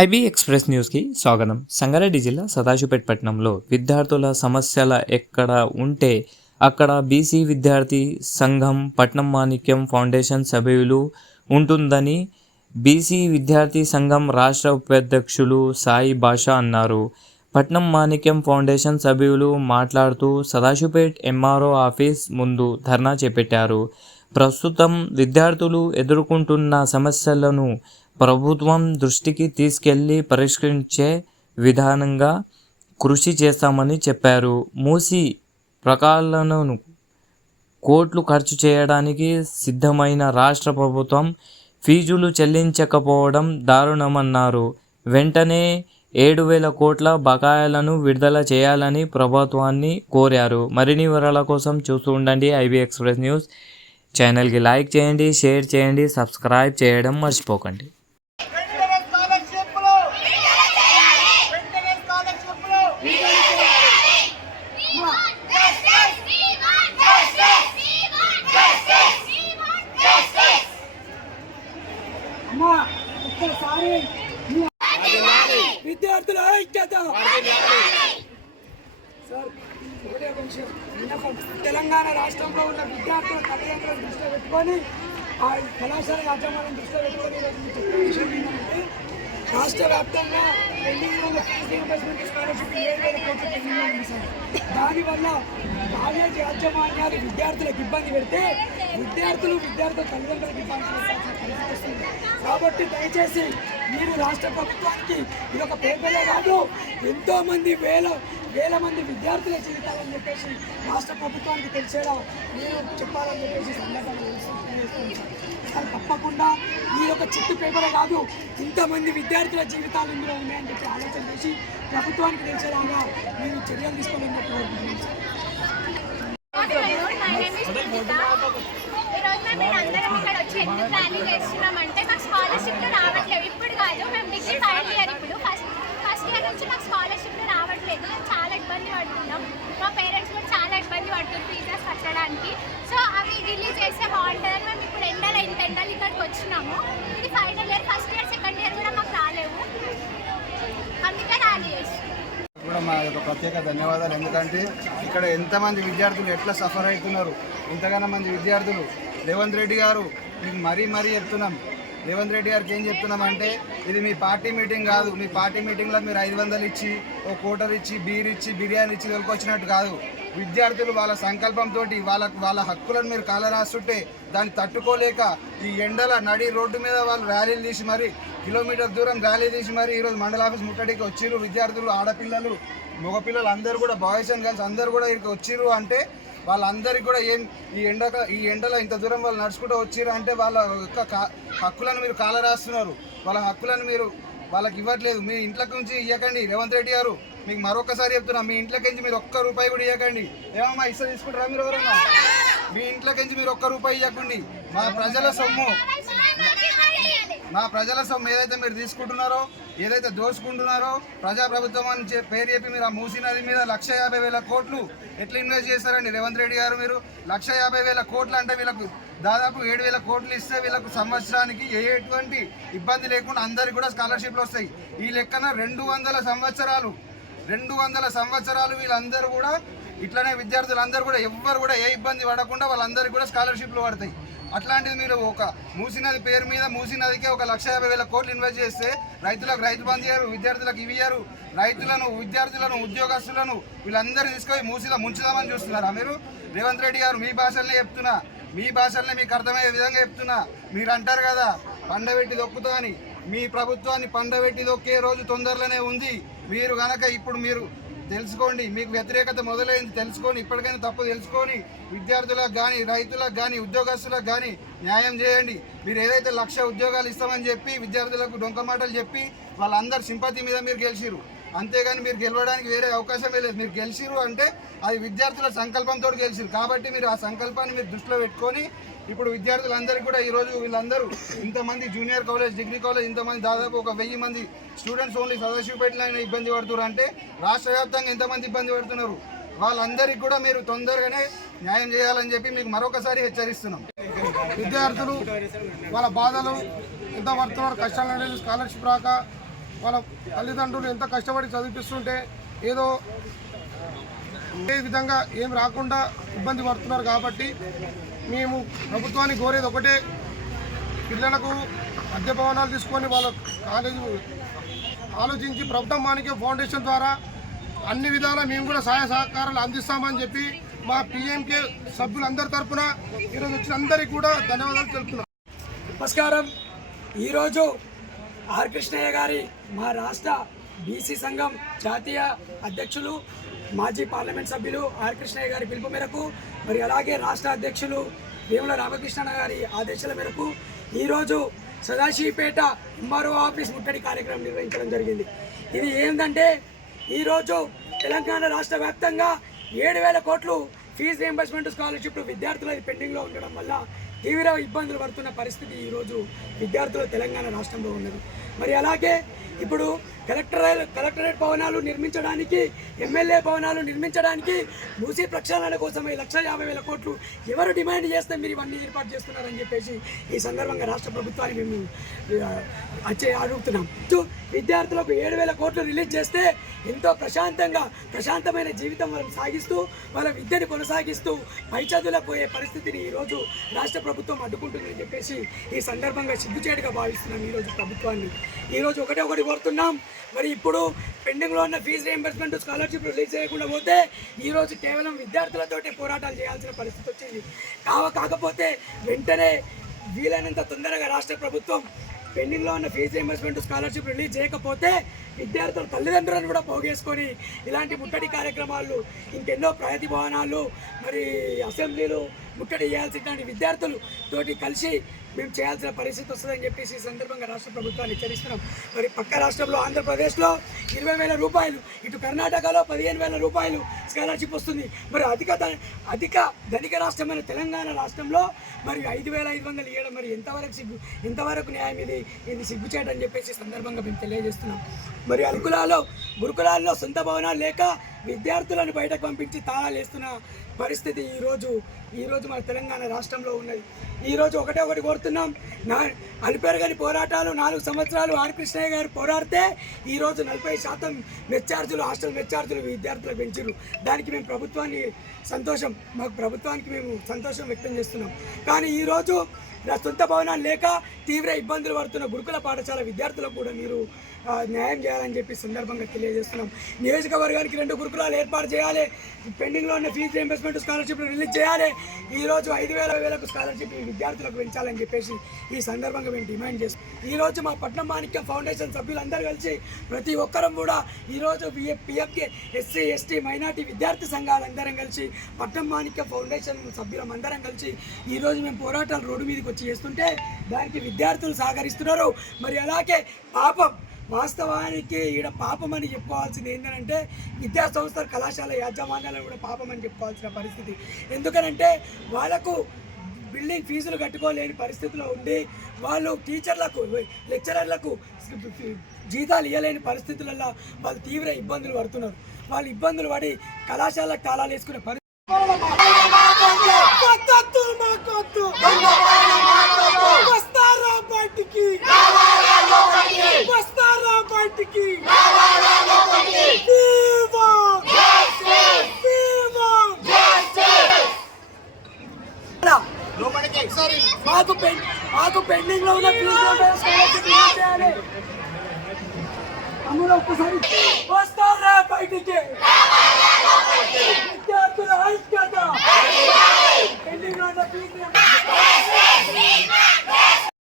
IB express న్యూస్కి స్వాగతం. సంగారెడ్డి జిల్లా సదాశివపేట పట్టణంలో విద్యార్థుల సమస్యల ఎక్కడ ఉంటే అక్కడ బీసీ విద్యార్థి సంఘం పట్నం మాణిక్యం ఫౌండేషన్ సభ్యులు ఉంటుందని బీసీ విద్యార్థి సంఘం రాష్ట్ర ఉపాధ్యక్షులు సాయి భాషా అన్నారు. పట్నం మాణిక్యం ఫౌండేషన్ సభ్యులు మాట్లాడుతూ సదాశివపేట ఎంఆర్ఓ ఆఫీస్ ముందు ధర్నా చేపట్టారు. ప్రస్తుతం విద్యార్థులు ఎదుర్కొంటున్న సమస్యలను ప్రభుత్వం దృష్టికి తీసుకెళ్లి పరిష్కరించే విధానంగా కృషి చేస్తామని చెప్పారు. మూసీ ప్రకాలను కోట్లు ఖర్చు చేయడానికి సిద్ధమైన రాష్ట్ర ప్రభుత్వం ఫీజులు చెల్లించకపోవడం దారుణమన్నారు. వెంటనే 7,000 కోట్ల బకాయిలను విడుదల చేయాలని ప్రభుత్వాన్ని కోరారు. మరిన్ని వివరాల కోసం చూస్తూ ఉండండి ఐబీ ఎక్స్ప్రెస్ న్యూస్. ఛానల్కి లైక్ చేయండి, షేర్ చేయండి, సబ్స్క్రైబ్ చేయడం మర్చిపోకండి. విద్యార్థుల ఐక్యత. సార్ ఒకటే విషయం, తెలంగాణ రాష్ట్రంలో ఉన్న విద్యార్థుల తల్లిదండ్రులను దృష్టిలో పెట్టుకొని ఆ కళాశాల యాజమాన్యం దృష్టిలో పెట్టుకొని ఈరోజు మీకు చెప్పే విషయం ఏంటంటే రాష్ట్ర వ్యాప్తంగా ఫీజు రీయింబర్స్మెంట్ స్కాలర్షిప్ 7,000 కోట్ల పెండింగ్లో ఉంది సార్. దానివల్ల కాలేజీ యాజమాన్యాలు విద్యార్థులకు ఇబ్బంది పెడితే విద్యార్థుల తల్లిదండ్రులకు ఇబ్బంది పెట్టాల్సిన పరిస్థితి వస్తుంది. కాబట్టి దయచేసి మీరు రాష్ట్ర ప్రభుత్వానికి ఇది ఒక పేపరే కాదు, ఎంతోమంది వేల మంది విద్యార్థుల జీవితాలని చెప్పేసి రాష్ట్ర ప్రభుత్వానికి తెలిసేలా మీరు చెప్పాలని చెప్పేసి సందర్భంగా సార్. తప్పకుండా ఈ ఒక చిట్టు పేపరే కాదు, ఇంతమంది విద్యార్థుల జీవితాలు ఇందులో ఉన్నాయని చెప్పి ఆలోచన చేసి ప్రభుత్వానికి తెలిసేలాగా మీరు చర్యలు తీసుకోవాలని చెప్పి కోరుకుంటున్నాను. అందరం ఇక్కడ వచ్చి ఎందుకు ప్లానింగ్ చేస్తున్నామంటే మాకు స్కాలర్షిప్లు రావట్లేదు. ఇప్పుడు కాదు, మేము డిగ్రీ ఫైనల్ ఇయర్. ఇప్పుడు ఫస్ట్ ఇయర్ నుంచి మాకు స్కాలర్షిప్లు రావట్లేదు. మేము చాలా ఇబ్బంది పడుతున్నాం. మా పేరెంట్స్ కూడా చాలా ఇబ్బంది పడుతుంది ఫీజెస్ కట్టడానికి. సో అవి రిలీజ్ చేస్తే బాగుంటుందని మేము ఇప్పుడు ఇంత ఎండలు ఇక్కడికి వచ్చినాము. ఇది final year, first year second year కూడా మాకు రాలేవు, అందుకే ర్యాలీ చేస్తున్నాం. కూడా మా యొక్క ప్రత్యేక ధన్యవాదాలు. ఎందుకంటే ఇక్కడ ఎంతమంది విద్యార్థులు ఎట్లా సఫర్ అవుతున్నారు, ఇంతగానో మంది విద్యార్థులు. రేవంత్ రెడ్డి గారు మీకు మరీ చెప్తున్నాం, రేవంత్ రెడ్డి గారికి ఏం చెప్తున్నామంటే ఇది మీ పార్టీ మీటింగ్ కాదు. మీ పార్టీ మీటింగ్లో మీరు 500 ఇచ్చి ఓ కోటర్ ఇచ్చి బీర్ ఇచ్చి బిర్యానీ ఇచ్చి వెళ్ళకొచ్చినట్టు కాదు. విద్యార్థులు వాళ్ళ సంకల్పంతో వాళ్ళ హక్కులను మీరు కాలరాస్తుంటే దాన్ని తట్టుకోలేక ఈ ఎండల నడి రోడ్డు మీద వాళ్ళు ర్యాలీలు తీసి మరి కిలోమీటర్ దూరం ర్యాలీ తీసి మరి ఈరోజు మండల ఆఫీస్ ముట్టడికి వచ్చిర్రు. విద్యార్థులు, ఆడపిల్లలు, మగపిల్లలు అందరూ కూడా, బాయ్స్ అండ్ గర్ల్స్ అందరూ కూడా ఇక్కడికి వచ్చిర్రు. అంటే వాళ్ళందరికీ కూడా ఈ ఎండలో ఇంత దూరం వాళ్ళు నడుచుకుంటూ వచ్చిర్రు అంటే వాళ్ళ యొక్క హక్కులను మీరు కాలరాస్తున్నారు. వాళ్ళ హక్కులను మీరు వాళ్ళకి ఇవ్వట్లేదు. మీ ఇంట్లోకి నుంచి ఇవ్వకండి. రేవంత్ రెడ్డి గారు మీకు మరొకసారి చెప్తున్నా, మీ ఇంట్లోకి నుంచి మీరు ఒక్క రూపాయి కూడా ఇవ్వకండి. ఏమమ్మా ఇస్తా తీసుకుంటారా మీరు? ఎవరన్నా మీ ఇంట్లోకి నుంచి మీరు ఒక్క రూపాయి ఇవ్వకండి. మా ప్రజల సొమ్ము ఏదైతే మీరు తీసుకుంటున్నారో, ఏదైతే దోచుకుంటున్నారో, ప్రజాప్రభుత్వం అని పేరు చెప్పి మీరు ఆ మూసీ నది మీద 150,000 కోట్లు ఎట్లా ఇన్వెస్ట్ చేస్తారండి రేవంత్ రెడ్డి గారు? మీరు 150,000 కోట్లు అంటే వీళ్ళకు దాదాపు 7,000 కోట్లు ఇస్తే వీళ్ళకు సంవత్సరానికి ఎటువంటి ఇబ్బంది లేకుండా అందరికీ కూడా స్కాలర్షిప్లు వస్తాయి. ఈ లెక్కన 200 సంవత్సరాలు వీళ్ళందరూ కూడా ఇట్లనే విద్యార్థులందరూ కూడా ఎవ్వరు కూడా ఏ ఇబ్బంది పడకుండా వాళ్ళందరికీ కూడా స్కాలర్షిప్లు పడతాయి. అట్లాంటిది మీరు ఒక మూసీ నది పేరు మీద మూసీ నదికే ఒక 150,000 కోట్లు ఇన్వెస్ట్ చేస్తే రైతులకు రైతు బంధు ఇయ్యారు, విద్యార్థులకు ఇవి ఇయ్యారు. విద్యార్థులను, ఉద్యోగస్తులను వీళ్ళందరూ తీసుకొని మూసీలో ముంచుదామని చూస్తున్నారా మీరు? రేవంత్ రెడ్డి గారు మీ భాషలనే చెప్తున్నా, మీ భాషలనే మీకు అర్థమయ్యే విధంగా చెప్తున్నా. మీరు అంటారు కదా పండబెట్టి దొక్కుతా అని. మీ ప్రభుత్వాన్ని పండబెట్టి దొక్కే రోజు తొందరలోనే ఉంది. మీరు కనుక ఇప్పుడు మీరు తెలుసుకోండి, మీకు వ్యతిరేకత మొదలైంది తెలుసుకొని, ఇప్పటికైనా తప్పు తెలుసుకొని విద్యార్థులకు కానీ, రైతులకు కానీ, ఉద్యోగస్తులకు కానీ న్యాయం చేయండి. మీరు ఏదైతే 1,00,000 ఉద్యోగాలు ఇస్తామని చెప్పి విద్యార్థులకు డొంక మాటలు చెప్పి వాళ్ళందరి సింపతి మీద మీరు గెలిచిరు. అంతేగాని మీరు గెలవడానికి వేరే అవకాశమే లేదు. మీరు గెలిచిరు అంటే అది విద్యార్థుల సంకల్పంతో గెలిచిరు. కాబట్టి మీరు ఆ సంకల్పాన్ని మీరు దృష్టిలో పెట్టుకొని ఇప్పుడు విద్యార్థులందరికీ కూడా ఈరోజు వీళ్ళందరూ ఇంతమంది జూనియర్ కాలేజ్, డిగ్రీ కాలేజ్, ఇంతమంది దాదాపు ఒక 1000 మంది స్టూడెంట్స్ ఓన్లీ సదాశివపేటలో ఇబ్బంది పడుతున్నారు. రాష్ట్ర వ్యాప్తంగా ఎంతమంది ఇబ్బంది పడుతున్నారు? వాళ్ళందరికీ కూడా మీరు తొందరగానే న్యాయం చేయాలని చెప్పి మీకు మరొకసారి హెచ్చరిస్తున్నాం. విద్యార్థులు వాళ్ళ బాధలు ఎంత పడుతున్నారు, కష్టాలు అనేది స్కాలర్షిప్ రాక వాళ్ళ తల్లిదండ్రులు ఎంత కష్టపడి చదివిపిస్తుంటే ఏదో ఏ విధంగా ఏం రాకుండా ఇబ్బంది పడుతున్నారు. కాబట్టి మేము ప్రభుత్వాన్ని కోరేది ఒకటే, పిల్లలకు అద్దె భవనాలు తీసుకొని వాళ్ళ కాలేజీ ఆలోచించి ప్రభుత్వం మాణిక్యం ఫౌండేషన్ ద్వారా అన్ని విధాలా మేము కూడా సహాయ సహకారాలు అందిస్తామని చెప్పి మా పిఎంకే సభ్యులందరి తరఫున ఈరోజు వచ్చిన అందరికీ కూడా ధన్యవాదాలు తెలుపుతున్నాం. నమస్కారం. ఈరోజు ఆర్ కృష్ణయ్య గారి మా రాష్ట్ర బీసీ సంఘం జాతీయ అధ్యక్షులు మాజీ పార్లమెంట్ సభ్యులు ఆర్ కృష్ణయ్య గారి పిలుపు మేరకు, మరి అలాగే రాష్ట్ర అధ్యక్షులు వేముల రామకృష్ణ గారి ఆదేశాల మేరకు ఈరోజు సదాశివపేట ఎంఆర్ఓ ఆఫీస్ ముట్టడి కార్యక్రమం నిర్వహించడం జరిగింది. ఇది ఏంటంటే ఈరోజు తెలంగాణ రాష్ట్ర వ్యాప్తంగా 7,000 కోట్లు ఫీజు రియంబర్స్మెంట్ స్కాలర్షిప్ విద్యార్థులది పెండింగ్లో ఉండడం వల్ల తీవ్ర ఇబ్బందులు పడుతున్న పరిస్థితి ఈరోజు విద్యార్థులు తెలంగాణ రాష్ట్రంలో ఉన్నది. మరి అలాగే ఇప్పుడు కలెక్టరేట్ భవనాలు నిర్మించడానికి, ఎమ్మెల్యే భవనాలు నిర్మించడానికి మూసీ ప్రక్షాళన కోసం 1,50,000 కోట్లు ఎవరు డిమాండ్ చేస్తే మీరు ఇవన్నీ ఏర్పాటు చేస్తున్నారని చెప్పేసి ఈ సందర్భంగా రాష్ట్ర ప్రభుత్వాన్ని మేము అడుగుతున్నాం. విద్యార్థులకు 7,000 కోట్లు రిలీజ్ చేస్తే ఎంతో ప్రశాంతమైన జీవితం వాళ్ళని సాగిస్తూ వాళ్ళ విద్యను కొనసాగిస్తూ పై చదువులకు పోయే పరిస్థితిని ఈరోజు రాష్ట్ర ప్రభుత్వం అడ్డుకుంటుందని చెప్పేసి ఈ సందర్భంగా సిగ్గుచేటుగా భావిస్తున్నాం ఈరోజు ప్రభుత్వాన్ని. ఈరోజు ఒకటి కోరుతున్నాం. మరి ఇప్పుడు పెండింగ్లో ఉన్న ఫీజు రియంబర్స్మెంట్ స్కాలర్షిప్ రిలీజ్ చేయకుండా పోతే ఈరోజు కేవలం విద్యార్థులతోటే పోరాటాలు చేయాల్సిన పరిస్థితి వచ్చింది. కాకపోతే వెంటనే వీలైనంత తొందరగా రాష్ట్ర ప్రభుత్వం పెండింగ్లో ఉన్న ఫీజు రియంబర్స్మెంట్ స్కాలర్షిప్ రిలీజ్ చేయకపోతే విద్యార్థుల తల్లిదండ్రులను కూడా పోగేసుకొని ఇలాంటి ముట్టడి కార్యక్రమాలు, ఇంకెన్నో ప్రగతి భవనాలు, మరి అసెంబ్లీలు ముట్టడి చేయాల్సిన విద్యార్థులతోటి కలిసి మేము చేయాల్సిన పరిస్థితి వస్తుందని చెప్పేసి ఈ సందర్భంగా రాష్ట్ర ప్రభుత్వాన్ని హెచ్చరిస్తున్నాం. మరి పక్క రాష్ట్రంలో ఆంధ్రప్రదేశ్లో 20,000 రూపాయలు, ఇటు కర్ణాటకలో 15,000 రూపాయలు స్కాలర్షిప్ వస్తుంది. మరి అధిక ధనిక రాష్ట్రమైన తెలంగాణ రాష్ట్రంలో మరి 5,500 ఇవ్వడం మరి ఎంతవరకు న్యాయం? ఇది సిగ్గుచేయడం చెప్పేసి సందర్భంగా మేము తెలియజేస్తున్నాం. మరి గురుకులాల్లో సొంత భవనాలు లేక విద్యార్థులను బయటకు పంపించి తాళాలు వేస్తున్న పరిస్థితి ఈరోజు మన తెలంగాణ రాష్ట్రంలో ఉన్నది. ఈరోజు ఒకటి కోరుతున్నాం. అలుపెరగని పోరాటాలు 4 సంవత్సరాలు ఆర్ కృష్ణయ్య గారు పోరాడితే ఈరోజు 40% హాస్టల్ మెస్ ఛార్జీలు విద్యార్థులకు పెంచారు. దానికి మేము ప్రభుత్వానికి మేము సంతోషం వ్యక్తం చేస్తున్నాం. కానీ ఈరోజు సొంత భవనాలు లేక తీవ్ర ఇబ్బందులు పడుతున్న గురుకుల పాఠశాల విద్యార్థులకు కూడా మీరు న్యాయం చేయాలని చెప్పి సందర్భంగా తెలియజేస్తున్నాం. నియోజకవర్గానికి 2 గురుకులాలు ఏర్పాటు చేయాలి. పెండింగ్లో ఉన్న ఫీజు రియంబర్స్మెంట్ స్కాలర్షిప్ రిలీజ్ చేయాలి. ఈరోజు 5,000 స్కాలర్షిప్ విద్యార్థులకు పెంచాలని చెప్పేసి ఈ సందర్భంగా మేము డిమాండ్ చేస్తాం. ఈరోజు మా పట్నం మాణిక్యం ఫౌండేషన్ సభ్యులందరూ కలిసి ప్రతి ఒక్కరం కూడా ఈరోజు పిఎంకే ఎస్సీ ఎస్టీ మైనార్టీ విద్యార్థి సంఘాలందరం కలిసి పట్నం మాణిక్యం ఫౌండేషన్ సభ్యులందరం కలిసి ఈరోజు మేము పోరాటాలు రోడ్డు మీదకి వచ్చి చేస్తుంటే దానికి విద్యార్థులు సహకరిస్తున్నారు. మరి అలాగే వాస్తవానికి ఈడ పాపం అని చెప్పుకోవాల్సింది ఏంటంటే విద్యా సంస్థల కళాశాల యాజమాన్యాలను కూడా పాపం అని చెప్పుకోవాల్సిన పరిస్థితి. ఎందుకనంటే వాళ్ళకు బిల్డింగ్ ఫీజులు కట్టుకోలేని పరిస్థితిలో ఉండి వాళ్ళు టీచర్లకు, లెక్చరర్లకు జీతాలు ఇవ్వలేని పరిస్థితులలో వాళ్ళు తీవ్ర ఇబ్బందులు పడుతున్నారు. వాళ్ళు ఇబ్బందులు పడి కళాశాలకు తాళాలు వేసుకునే పరిస్థితి. మాకు పెండింగ్ లో ఉన్న ఒక్కసారి వస్తారా బయటికి.